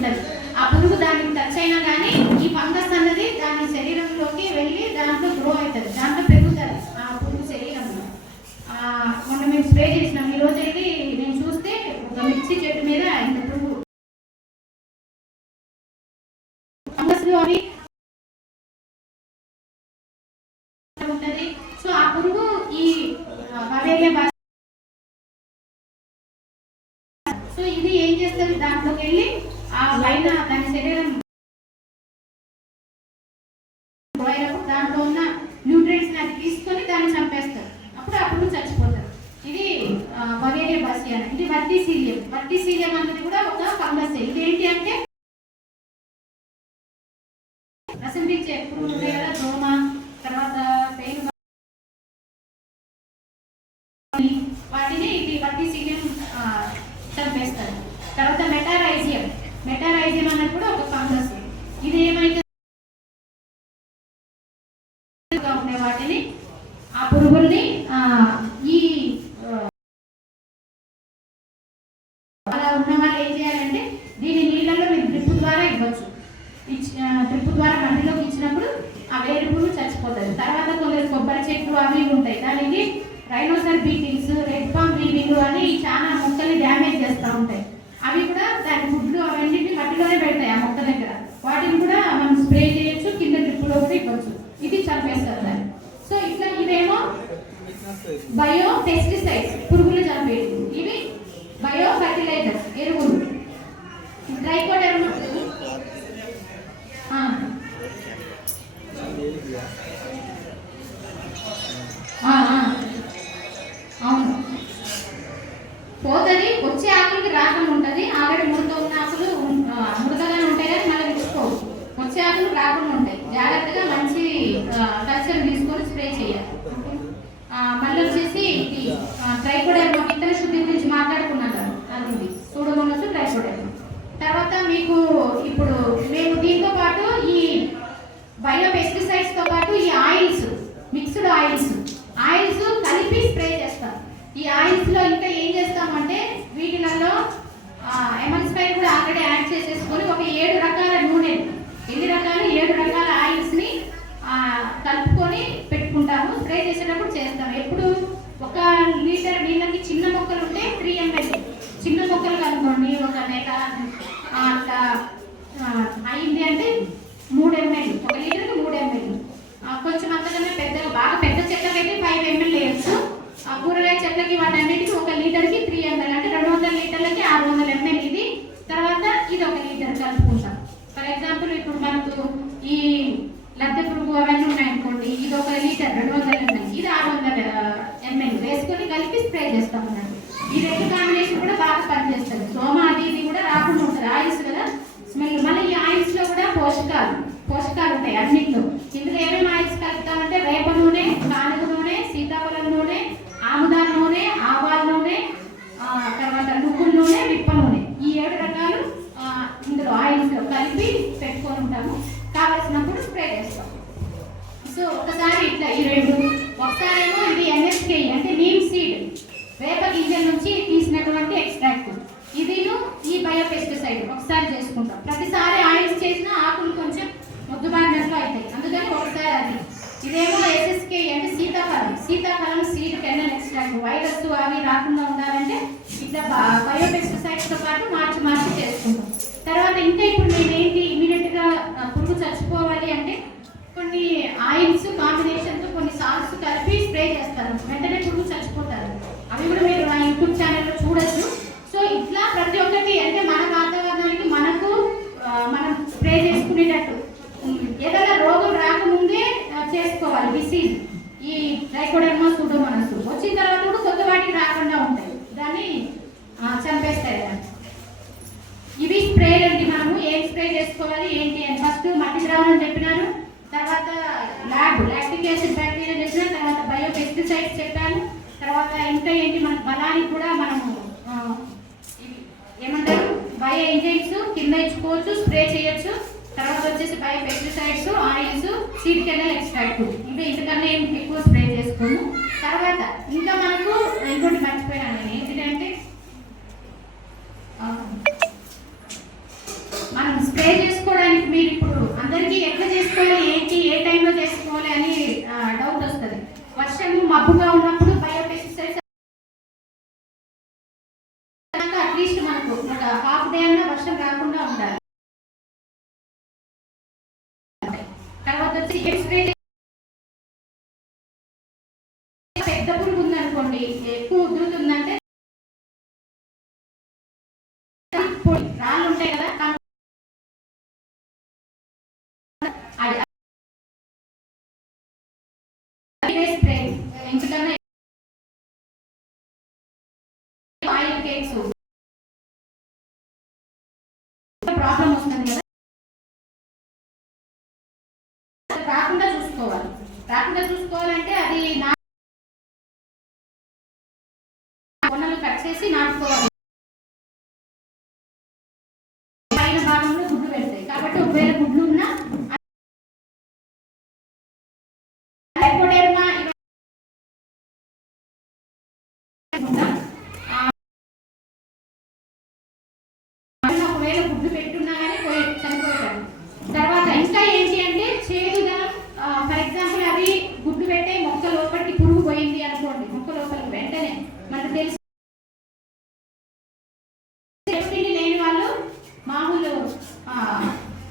ఉంటుంది ఆ పురుగు దానికి టచ్ అయినా కానీ ఈ ఫంగస్ అన్నది దాని శరీరంలోకి వెళ్ళి దాంట్లో గ్రో అవుతుంది. దాంట్లో పెరుగుతుంది ఆ పురుగు శరీరంలో. మొన్న మేము స్ప్రే చేసినాం. ఈ రోజు అయితే నేను చూస్తే ఒక మిర్చి చెట్టు మీద ఇంత పురుగు. ఫంగస్ అవి ఉంటుంది. సో ఆ పురుగు ఈ బవేరియా సో ఇది ఏం చేస్తుంది? దాంట్లోకి వెళ్ళి ఆ పైన దాని శరీరం పోయినప్పుడు దాంట్లో ఉన్న న్యూట్రియంట్స్ అది తీసుకొని దాన్ని చంపేస్తారు. అప్పుడు అప్పుడు చచ్చిపోతారు. ఇది బవేరియా బాసియా ఇది వర్టీసీలియం వర్టీసీలియం అనేది కూడా ఒక ఫంగస్. ఇది ఏంటి అంటే రసం పీల్చే పురుగులు ఉంటాయి కదా దోమ తర్వాత పెయిన్ వాటిని ఇది వర్టీసీలియం చంపేస్తారు తర్వాత మెటారైజియం మెటారైజియం అనేది కూడా ఒక ఫంగస్ ఇది ఏమైతే ఉండే వాటిని ఆ పురుగుల్ని ఈ అలా ఉన్న వాళ్ళు ఏం చేయాలంటే దీని నీళ్ళలో మీరు డ్రిప్ ద్వారా ఇవ్వచ్చు. డ్రిప్ ద్వారా మట్టిలోకి ఇచ్చినప్పుడు ఆ వేరు పురుగు చచ్చిపోతుంది తర్వాత కొందరు కొబ్బరి చెట్లు అవి ఉంటాయి. దానికి రైనోసర్ బీటిల్స్ రెడ్ పామ్ వీవింగ్ అని చాలా మొక్కల్ని డ్యామేజ్ చేస్తూ ఉంటాయి. అవి కూడా దాని ఫుడ్ అవన్నిటిని మట్టిలోనే పెడతాయి ఆ మొక్క దగ్గర వాటిని కూడా మనం స్ప్రే చేయొచ్చు కింద డ్రిప్పులో కూడా ఇవ్వచ్చు ఇది చంపేస్తారు దాన్ని సో ఇట్లా ఇవేమో బయో పెస్టిసైడ్స్ పురుగులు చంపేది ఇవి బయో ఫర్టిలైజర్స్ ఎరువులు. ట్రైకోడర్మా ఆ. ఆ, ఆ. అవును పోతుంది వచ్చే ఆకులకి రాకుండా ఉంటుంది ఆల్రెడీ ముడత ఉన్న ఆకులు ఆ, ముడతగానే ఉంటాయి కానీ మళ్ళీ విచ్చుకోవు వచ్చే ఆకులు రాకుండా ఉంటాయి జాగ్రత్తగా మంచి కల్చర్ తీసుకొని స్ప్రే చేయాలి ఆ, మళ్ళీ వచ్చేసి ఇది ట్రైకోడర్మా విత్తన శుద్ధి గురించి మాట్లాడుకున్నాం కదా అది ఇది సూడోమోనస్ ట్రైకోడర్మా తర్వాత మీకు ఇప్పుడు మేము దీంతో పాటు ఈ బయో పెస్టిసైడ్స్తో పాటు ఈ ఆయిల్స్ మిక్స్డ్ ఆయిల్స్ ఆయిల్స్ కలిపి స్ప్రే చేస్తాం ఈ ఆయిల్స్లో ఇంకా ఏం చేస్తామంటే వీటిలలో ఎమల్స్పైర్ కూడా ఆల్రెడీ యాడ్ చేసేసుకొని ఒక ఏడు రకాల నూనె ఎన్ని రకాలు? ఏడు రకాల ఆయిల్స్ని కలుపుకొని పెట్టుకుంటాము. స్ప్రే చేసేటప్పుడు చేస్తాము. ఎప్పుడు ఒక లీటర్ నీళ్ళకి చిన్న మొక్కలు ఉంటే త్రీ ఎంఎల్. చిన్న మొక్కలు కనుకోండి ఒక నెల ఆ, అట్లా ఆ, అయింది అంటే మూడు ఎంఎల్ ఒక లీటర్కి మూడు ఎంఎల్ కొంచెం అంతకన్నా పెద్దగా బాగా పెద్ద చెట్లకైతే ఫైవ్ ఎంఎల్ వేయచ్చు ఆ కూరగాయ చెట్లకి వాటన్నిటికి ఒక లీటర్కి త్రీ ఎంఎల్ అంటే రెండు వందల లీటర్లకి ఆరు వందల ఎంఎల్ ఇది తర్వాత ఇది ఒక లీటర్ కలుపుకుంటాం ఫర్ ఎగ్జాంపుల్ ఇప్పుడు మనకు ఈ లేకపోతే ఇప్పుడు అవన్నీ ఉన్నాయనుకోండి ఇది ఒక లీటర్ రెండు వందల ఎంఎల్ ఇది ఆరు వందల ఎంఎల్ వేసుకొని కలిపి స్ప్రే చేస్తాం అన్నట్టు ఈ రెండు కాంబినేషన్ కూడా బాగా పనిచేస్తుంది సోమ అది ఇది కూడా రాకుండా ఉంటుంది ఆయిల్స్ కదా స్మెల్ మళ్ళీ ఈ ఆయిల్స్లో కూడా పోషకాలు పోషకాలు ఉంటాయి అన్నింటిలో ఇందులో ఏమేమి ఆయిల్స్ కలుపుతామంటే వేప నూనె కానుక నూనె సీతాఫలం నూనె ఆముదాల నూనె ఆవాల నూనె ఆ, తర్వాత నువ్వుల నూనె విప్ప నూనె ఈ ఏడు రకాలు ఆ, ఇందులో ఆయిల్స్లో కలిపి పెట్టుకొని ఉంటాము కావలసినప్పుడు స్ప్రే చేస్తాం సో ఒకసారి ఇట్లా ఈ రెండు ఒకసారేమో ఇది ఎన్ఎస్కే అంటే నీమ్ సీడ్ వేప గింజల నుంచి తీసినటువంటి ఎక్స్ట్రాక్ట్ ఇదిను ఈ బయో పెస్టిసైడ్ ఒకసారి చేసుకుంటాం ప్రతిసారి ఆయిల్స్ చేసినా ఆకులు కొంచెం ముద్దుబారినట్లు అవుతాయి అందుకని ఒకసారి అది ఇదేమో ఎస్ఎస్కే అంటే సీతాఫలం సీతాఫలం సీడ్ కెన్నల్ ఎక్స్ట్రాక్ట్ వైరస్ అవి రాకుండా ఉండాలంటే ఇట్లా బయో పెస్టిసైడ్స్తో పాటు మార్చి మార్చి చేసుకుంటాం తర్వాత ఇంకా ఇప్పుడు మేము ఏంటి ఇమీడియట్గా పురుగు చచ్చిపోవాలి అంటే కొన్ని ఆయిల్స్ కాంబినేషన్తో కొన్ని సాల్స్ కలిపి స్ప్రే చేస్తారు వెంటనే పురుగు చచ్చిపోతారు. అవి కూడా మీరు మా యూట్యూబ్ ఛానల్లో చూడొచ్చు. సో ఇట్లా ప్రతి ఒక్కటి అంటే మన వాతావరణానికి మనకు మనం స్ప్రే చేసుకునేటట్టు ఏదైనా రోగం రాకముందే చేసుకోవాలి. డిసీజ్ ఈ ట్రైకోడర్మా సూడోమోనాస్ వచ్చిన తర్వాత కూడా కొత్త వాటికి రాకుండా ఉంటాయి దాన్ని ఆ, చంపేస్తాయి దాన్ని ఇవి స్ప్రే అండి మనము ఏం స్ప్రే చేసుకోవాలి ఏంటి అని ఫస్ట్ మట్టి ద్రావణం చెప్పినాను తర్వాత ల్యాబ్ లాక్టిక్ యాసిడ్ బ్యాక్టీరియా చెప్పిన తర్వాత బయో పెస్టిసైడ్స్ చెప్పాను తర్వాత ఇంకా ఏంటి మన బలానికి కూడా మనము ఆ, ఇవి ఏమంటారు? బయో ఎంజైమ్స్ కింద ఇచ్చుకోవచ్చు స్ప్రే చేయొచ్చు. తర్వాత వచ్చేసి bio pesticides oils seed kernel extract. ఇంకా ఇంతకన్నా ఏం ఎక్కువ స్ప్రే చేసుకోము. తర్వాత ఇంకా మనకు ఇంకోటి మర్చిపోయాను నేను. ఏంటంటే మనం స్ప్రే చేసుకోవడానికి మీరు ఇప్పుడు అందరికీ ఎట్లా చేసుకోవాలి ఏంటి ఏ టైంలో చేసుకోవాలి అని డౌట్ వస్తుంది వర్షం మబ్బుగా ఉన్నప్పుడు బయోపెస్టిసైడ్స్ అట్లీస్ట్ మనకు ఒక హాఫ్ డే అన్నా వర్షం రాకుండా ఉండాలి తర్వాత వచ్చి ఏం రాకుండా చూసుకోవాలి. రాకుండా చూసుకోవాలంటే అది నా కొనలు కట్ చేసి నాటుకోవాలి. పైన భాగంలో గుడ్లు పెడతాయి. కాబట్టి ఒకవేళ గుడ్లు ఉన్నా హైపోడెర్మా ఒకవేళ గుడ్లు పెట్టున్నా కానీ పోయి చనిపోతాడు తర్వాత ఇంకా ఏంటి అంటే చేదుదనం ఫర్ ఎగ్జాంపుల్ అవి గుడ్లు పెట్టే మొక్క లోపలికి పురుగు పోయింది అనుకోండి మొక్క లోపలికి వెంటనే మనకు తెలిసి పిండి లేని వాళ్ళు మామూలు ఆ,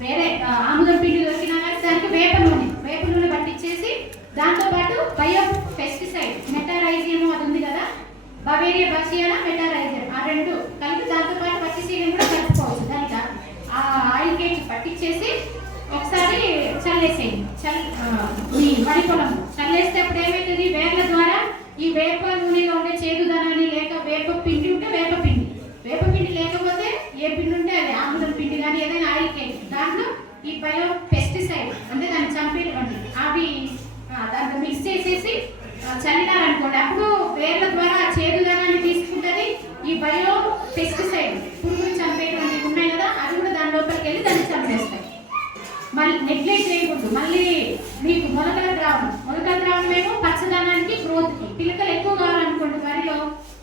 వేరే ఆ, ఆముదం పిండి దొరికినా కానీ దానికి వేప నూనె వేప నూనె పట్టించేసి దాంతో పాటు బయో పెస్టిసైడ్ మెటారైజియం అది ఉంది కదా బవేరియా బసియానా మెటారైజర్. ఆ రెండు కలిపి దాంతో పాటు పచ్చిసీలం కూడా కలుపుకోవచ్చు. దానికి ఆ ఆయిల్ కేక్ పట్టించేసి ఒకసారి చల్లేసేయండి. చల్ ఈ వరి పొలం చల్లేస్తే అప్పుడు ఏమవుతుంది వేర్ల ద్వారా ఈ వేప నూనెలో ఉండే చేదుదనాన్ని లేక వేప పిండి ఉంటే వేప పిండి. వేప పిండి లేకపోతే ఏ పిండి ఉంటే అది ఆముదం పిండి కానీ ఏదైనా ఆయిల్ కేక్ దాంట్లో ఈ బయో పెస్టిసైడ్ అంటే దాన్ని చంపేటువంటి అవి దాంట్లో మిక్స్ చేసేసి చల్లినారనుకోండి. అప్పుడు వేర్ల ద్వారా ఆ చేదుదనాన్ని తీసుకుంటుంది ఈ బయో పెస్టిసైడ్ పురుగులు చంపేటువంటి ఉన్నాయి కదా అవి కూడా దాని లోపలికి వెళ్ళి దాన్ని చంపేస్తాయి. మళ్ళీ నెగ్లెక్ట్ చేయకూడదు. మళ్ళీ మీకు మొలకల ద్రావణం. మొలకల ద్రావణం ఏమో పచ్చదనానికి గ్రోత్కి పిలకలు ఎక్కువ కావాలనుకోండి వరిలో.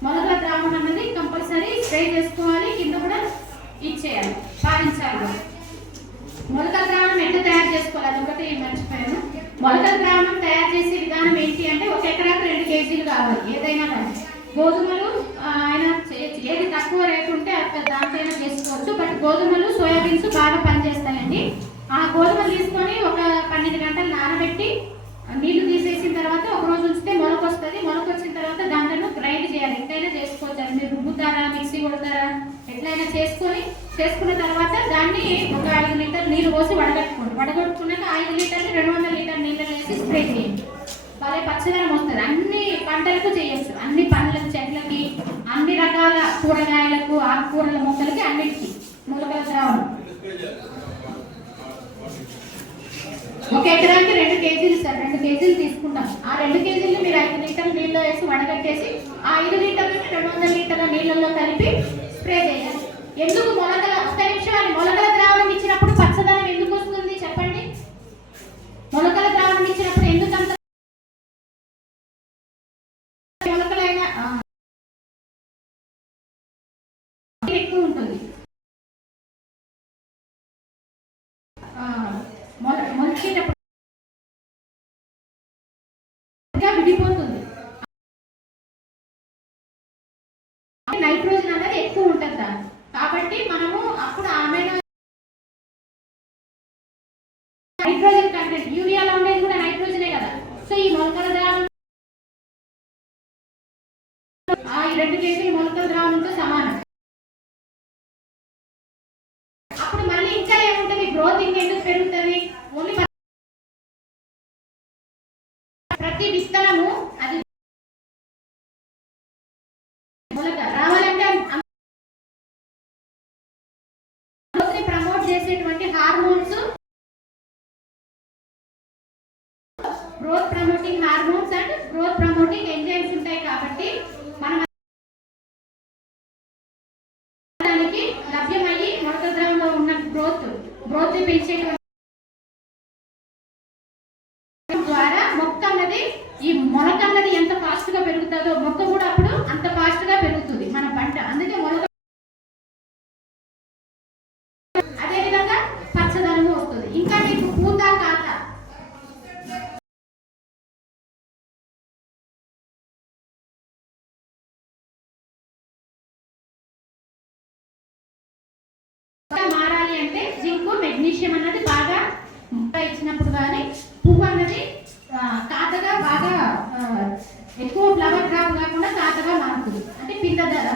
మొలకల ద్రావణం అన్నది కంపల్సరీ స్ప్రే చేసుకోవాలి కింద కూడా ఇచ్చేయాలి పాటించాలి మొలకల ద్రావణం ఎట్లా తయారు చేసుకోవాలి? అదొకటి మర్చిపోయాను మొలకల ద్రావణం తయారు చేసే విధానం ఏంటి అంటే ఒక ఎకరాకు రెండు కేజీలు కావాలి ఏదైనా కానీ. గోధుమలు ఆయన ఏది తక్కువ రేటు ఉంటే అక్కడ దాంట్లో చేసుకోవచ్చు బట్ గోధుమలు సోయాబీన్స్ బాగా పనిచేస్తాయండి. ఆ గోధుమలు తీసుకొని ఒక పన్నెండు గంటలు నానబెట్టి నీళ్ళు తీసేసిన తర్వాత ఒక రోజు ఉంచితే మొలక వస్తుంది మొలక వచ్చిన తర్వాత దాంట్లో గ్రైండ్ చేయాలి. ఎట్లయినా చేసుకోవచ్చు అది మీరు రుబ్బుతారా మిక్సీ కొడతారా ఎట్లయినా చేసుకొని చేసుకున్న తర్వాత దాన్ని ఒక ఐదు లీటర్ నీళ్ళు పోసి వడగట్టుకోండి. వడగట్టుకున్నాక ఐదు లీటర్లు రెండు వందల లీటర్ నీళ్ళని వేసి స్ప్రే చేయండి. వాళ్ళే పచ్చదనం వస్తుంది. అన్ని పంటలకు చేయొచ్చు. అన్ని పండ్లకు చెట్లకి అన్ని రకాల కూరగాయలకు ఆకుకూరల మొక్కలకి అన్నిటికీ మొలకల ద్రావణం ఒక ఎకరానికి రెండు కేజీలు సార్ రెండు కేజీలు తీసుకుంటాం ఆ రెండు కేజీలు మీరు ఐదు లీటర్ల నీళ్ళు వేసి వడగట్టేసి ఆ ఐదు లీటర్లు రెండు వందల లీటర్ల నీళ్ళల్లో కలిపి స్ప్రే చేయాలి. ఎందుకు మొలకల ఒక్క నిమిషం మొలకల ద్రావణం ఇచ్చినప్పుడు పచ్చదనం ఎందుకు వస్తుంది చెప్పండి మొలకల ద్రావణం ఇచ్చినప్పుడు ఎందుకు అంత మొలకలైన ఆ, ఎక్కువ ఉంటుంది ఆ, మొల మొలిచేటప్పుడు ఇంకా విడిపోతుంది నైట్రోజన్ అనేది ఎక్కువ ఉంటుంది దాన్ని కాబట్టి మనము అప్పుడు ఆమె నైట్రోజన్ కంటెంట్ యూరియాలో ఉండేది కూడా నైట్రోజనే కదా. సో ఈ మొలకల ద్రావణం ఆ ఈ రెండు కేజీలు మొలకల ద్రావణంతో సమానం. అప్పుడు మళ్ళీ ఇంకా ఏముంటుంది? గ్రోత్ ఇంకెందుకు పెరుగుతుంది? ఓన్లీ ప్రతి విత్తనము అది మొలక రావాలంటే గ్రోత్ ప్రమోట్ చేసేటువంటి hormones growth promoting hormones and growth promoting enzymes ఉంటాయి కాబట్టి మనం దానికి లభ్యమయ్యి మొలక ద్రవంలో ఉన్న గ్రోత్ గ్రోత్ పెంచేటువంటి ద్వారా మొక్క అన్నది ఈ మొలక అన్నది ఎంత ఫాస్ట్గా పెరుగుతుందో మొక్క కూడా అప్పుడు అంత ఫాస్ట్గా పెరుగుతుంది మన పంట అందుకే మొలక అదే అంటే విషయం అన్నది బాగా ఇచ్చినప్పుడు కానీ పువ్వు అన్నది తాతగా కాతగా బాగా ఎక్కువ ఫ్లవర్ డ్రాప్ కాకుండా కాతగా మారుతుంది. అంటే పిల్ల ధర.